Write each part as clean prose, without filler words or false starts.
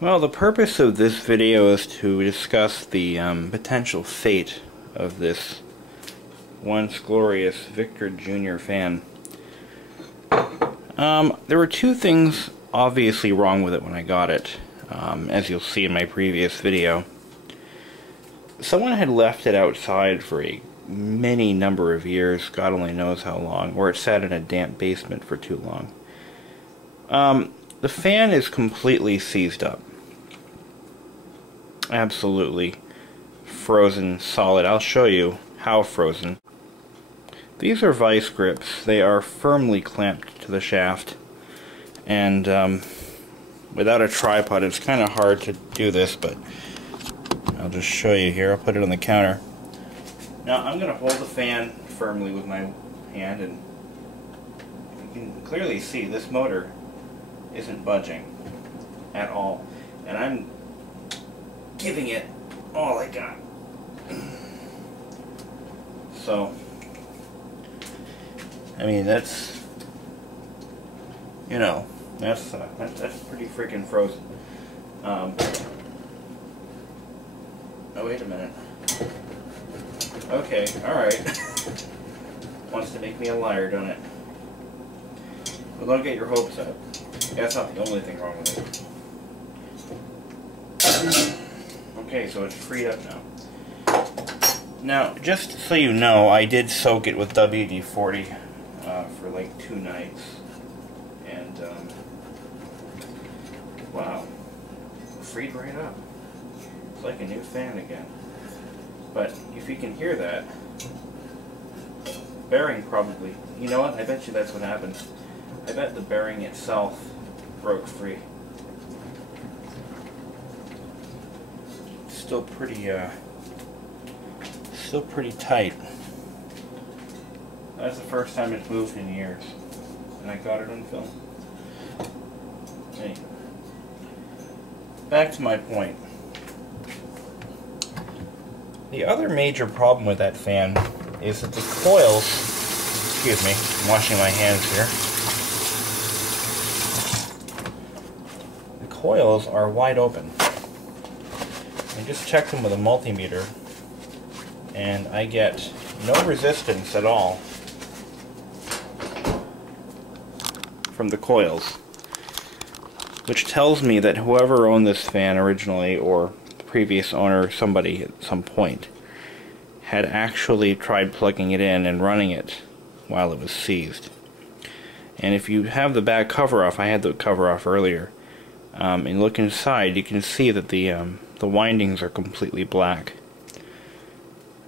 Well, the purpose of this video is to discuss the potential fate of this once glorious Victor Jr. fan. There were two things obviously wrong with it when I got it, as you'll see in my previous video. Someone had left it outside for a many number of years, God only knows how long, or it sat in a damp basement for too long. The fan is completely seized up. Absolutely frozen solid. I'll show you how frozen. These are vice grips. They are firmly clamped to the shaft, and without a tripod it's kind of hard to do this, but I'll just show you here. I'll put it on the counter. Now I'm going to hold the fan firmly with my hand, and you can clearly see this motor isn't budging at all, and I'm giving it all I got. So, I mean, that's, you know, that's pretty freaking frozen. Oh, wait a minute. Okay, alright. Wants to make me a liar, don't it? Well, don't get your hopes up. That's not the only thing wrong with it. Okay, so it's freed up now. Now, just so you know, I did soak it with WD-40 for like 2 nights. And, wow. Freed right up. It's like a new fan again. But if you can hear that, bearing probably, you know what, I bet you that's what happened. I bet the bearing itself broke free. Still pretty tight. That's the first time it's moved in years, and I got it on film. Anyway, back to my point. The other major problem with that fan is that the coils, excuse me, I'm washing my hands here. The coils are wide open. I just checked them with a multimeter, and I get no resistance at all from the coils, which tells me that whoever owned this fan originally, or the previous owner, somebody at some point, had actually tried plugging it in and running it while it was seized. And if you have the back cover off, I had the cover off earlier, and look inside, you can see that the windings are completely black.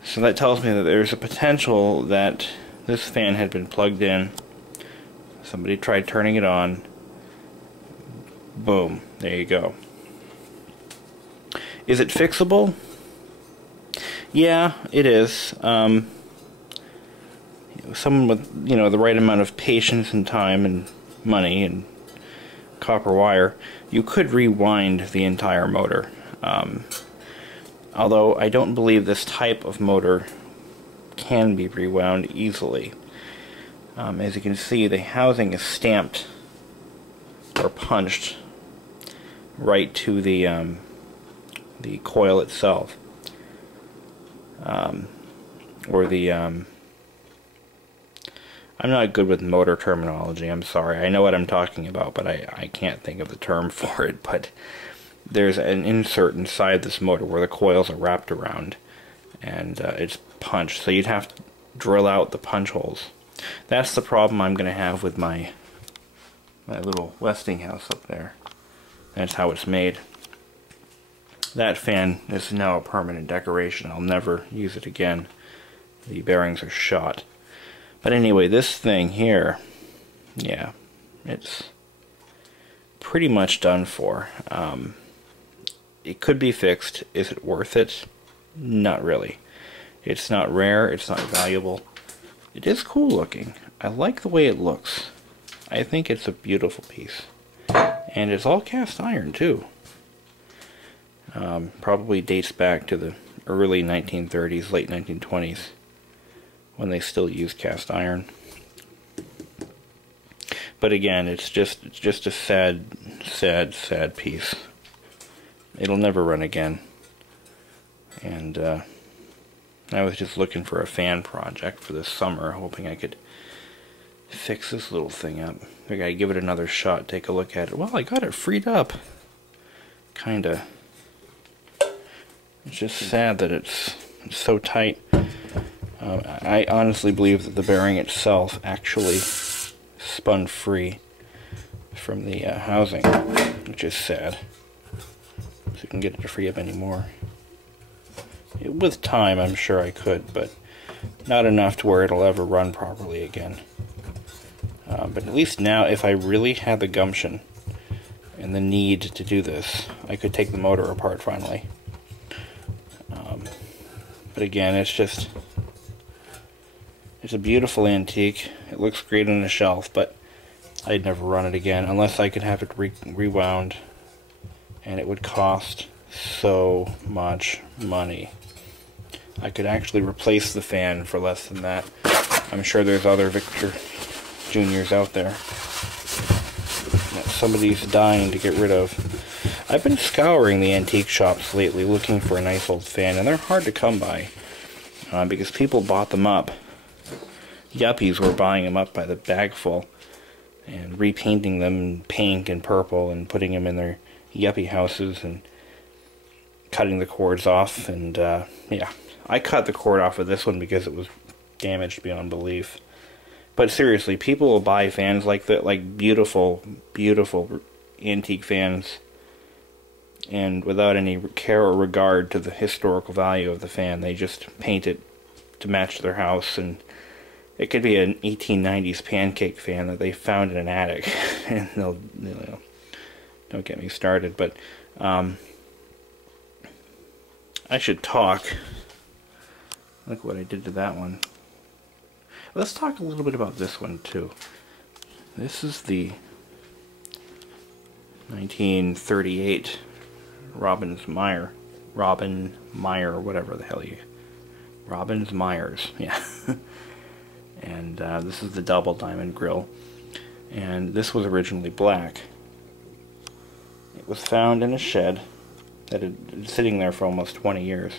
So that tells me that there's a potential that this fan had been plugged in, somebody tried turning it on, boom, there you go. Is it fixable? Yeah, it is. Someone with, you know, the right amount of patience and time and money and copper wire, you could rewind the entire motor. Although I don't believe this type of motor can be rewound easily. As you can see, the housing is stamped or punched right to the coil itself, or the I'm not good with motor terminology, I'm sorry. I know what I'm talking about, but I can't think of the term for it. But there's an insert inside this motor where the coils are wrapped around, and it's punched, so you'd have to drill out the punch holes. That's the problem I'm going to have with my little Westinghouse up there. That's how it's made. That fan is now a permanent decoration. I'll never use it again. The bearings are shot. But anyway, this thing here, yeah, it's pretty much done for. It could be fixed. Is it worth it? Not really. It's not rare, it's not valuable. It is cool looking. I like the way it looks. I think it's a beautiful piece. And it's all cast iron too. Probably dates back to the early 1930s, late 1920s, when they still used cast iron. But again, it's just a sad piece. it'll never run again. And I was just looking for a fan project for this summer, hoping I could fix this little thing up. Figured I'd give it another shot, take a look at it. Well, I got it freed up. Kinda. It's just sad that it's so tight. I honestly believe that the bearing itself actually spun free from the housing, which is sad. So you can get it to free up anymore. With time, I'm sure I could, but not enough to where it'll ever run properly again. But at least now, if I really had the gumption and the need to do this, I could take the motor apart finally. But again, it's a beautiful antique. It looks great on a shelf, but I'd never run it again unless I could have it rewound, and it would cost so much money. I could actually replace the fan for less than that. I'm sure there's other Victor Juniors out there that somebody's dying to get rid of. I've been scouring the antique shops lately looking for a nice old fan, and they're hard to come by because people bought them up. Yuppies were buying them up by the bagful and repainting them in pink and purple and putting them in their yuppie houses and cutting the cords off. And yeah, I cut the cord off of this one because it was damaged beyond belief. But seriously, people will buy fans like that, like beautiful, beautiful antique fans, and without any care or regard to the historical value of the fan, they just paint it to match their house. And it could be an 1890s pancake fan that they found in an attic, and they'll, you know, don't get me started. But I should talk. Look what I did to that one. Let's talk a little bit about this one too. This is the 1938 Robin Meyer, whatever the hell Robbins Myers, yeah. And this is the double diamond grill, and this was originally black. It was found in a shed that had been sitting there for almost 20 years,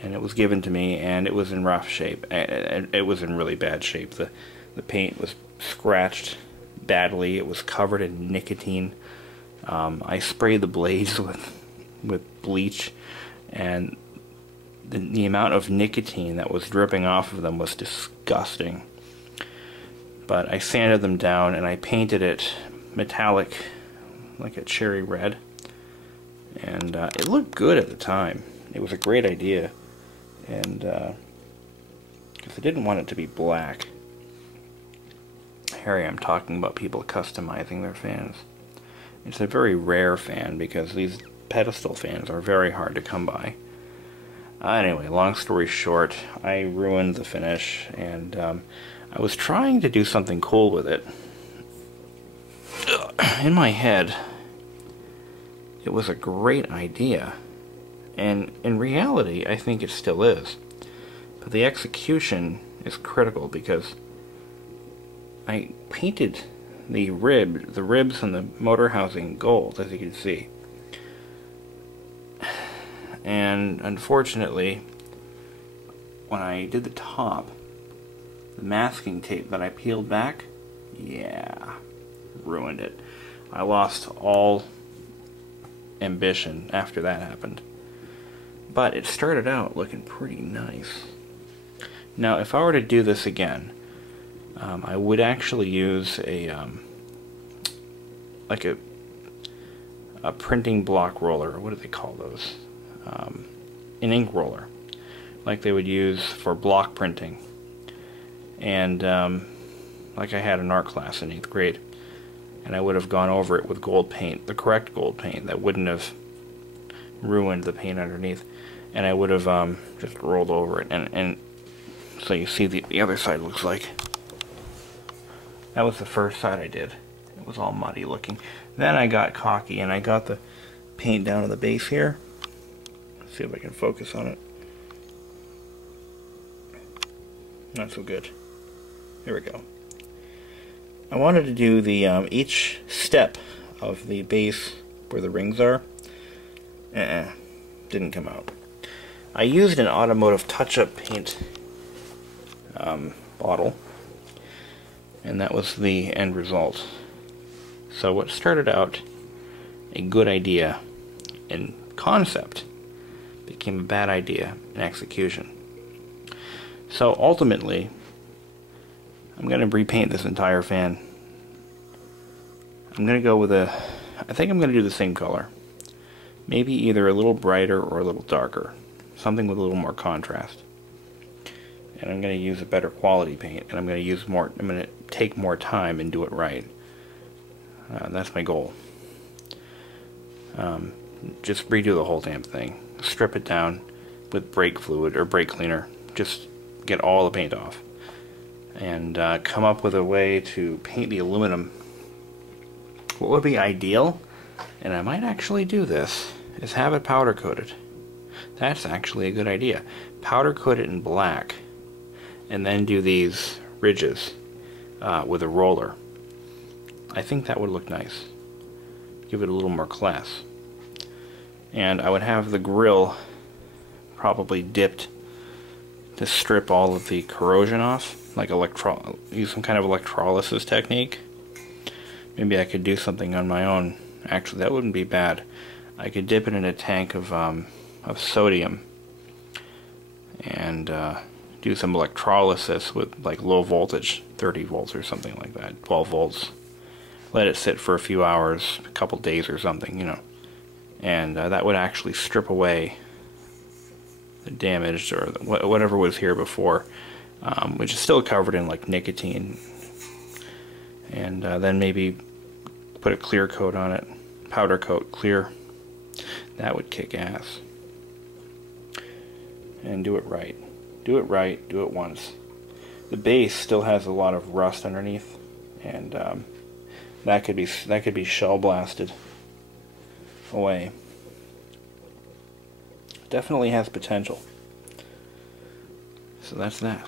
and it was given to me, and it was in rough shape. It was in really bad shape. The paint was scratched badly. It was covered in nicotine. I sprayed the blades with bleach, and the amount of nicotine that was dripping off of them was disgusting. But I sanded them down and I painted it metallic, like a cherry red, and it looked good at the time. It was a great idea, and because I didn't want it to be black. Here I am talking about people customizing their fans. It's a very rare fan because these pedestal fans are very hard to come by. Anyway, long story short, I ruined the finish, and I was trying to do something cool with it. In my head, it was a great idea, and in reality, I think it still is. But the execution is critical because I painted the ribs and the motor housing gold, as you can see. And unfortunately, when I did the top, the masking tape that I peeled back, yeah, ruined it. I lost all ambition after that happened. But it started out looking pretty nice. Now, if I were to do this again, I would actually use a like a printing block roller. What do they call those? An ink roller, like they would use for block printing. And like I had an art class in 8th grade, and I would have gone over it with gold paint, the correct gold paint that wouldn't have ruined the paint underneath, and I would have just rolled over it, and so you see the other side looks like. That was the first side I did. It was all muddy looking. Then I got cocky and I got the paint down to the base here. Let's see if I can focus on it. Not so good. There we go. I wanted to do the each step of the base where the rings are. Didn't come out. I used an automotive touch-up paint bottle, and that was the end result. So what started out a good idea in concept became a bad idea in execution. So ultimately, I'm going to repaint this entire fan. I'm going to go with I think I'm going to do the same color. Maybe either a little brighter or a little darker. Something with a little more contrast. And I'm going to use a better quality paint, and I'm going to take more time and do it right. That's my goal. Just redo the whole damn thing. Strip it down with brake fluid or brake cleaner. Just get all the paint off. And come up with a way to paint the aluminum. What would be ideal, and I might actually do this, is have it powder coated. That's actually a good idea. Powder coat it in black, and then do these ridges with a roller. I think that would look nice. Give it a little more class. And I would have the grill probably dipped to strip all of the corrosion off, like use some kind of electrolysis technique. Maybe I could do something on my own. Actually, that wouldn't be bad. I could dip it in a tank of sodium and do some electrolysis with like low voltage, 30 volts or something like that, 12 volts. Let it sit for a few hours, a couple days or something, you know. And that would actually strip away the damage or whatever was here before, which is still covered in like nicotine. And then maybe put a clear coat on it, powder coat, clear. That would kick ass. And do it right. Do it right, do it once. The base still has a lot of rust underneath, and that could be shell blasted away. Definitely has potential. So that's that.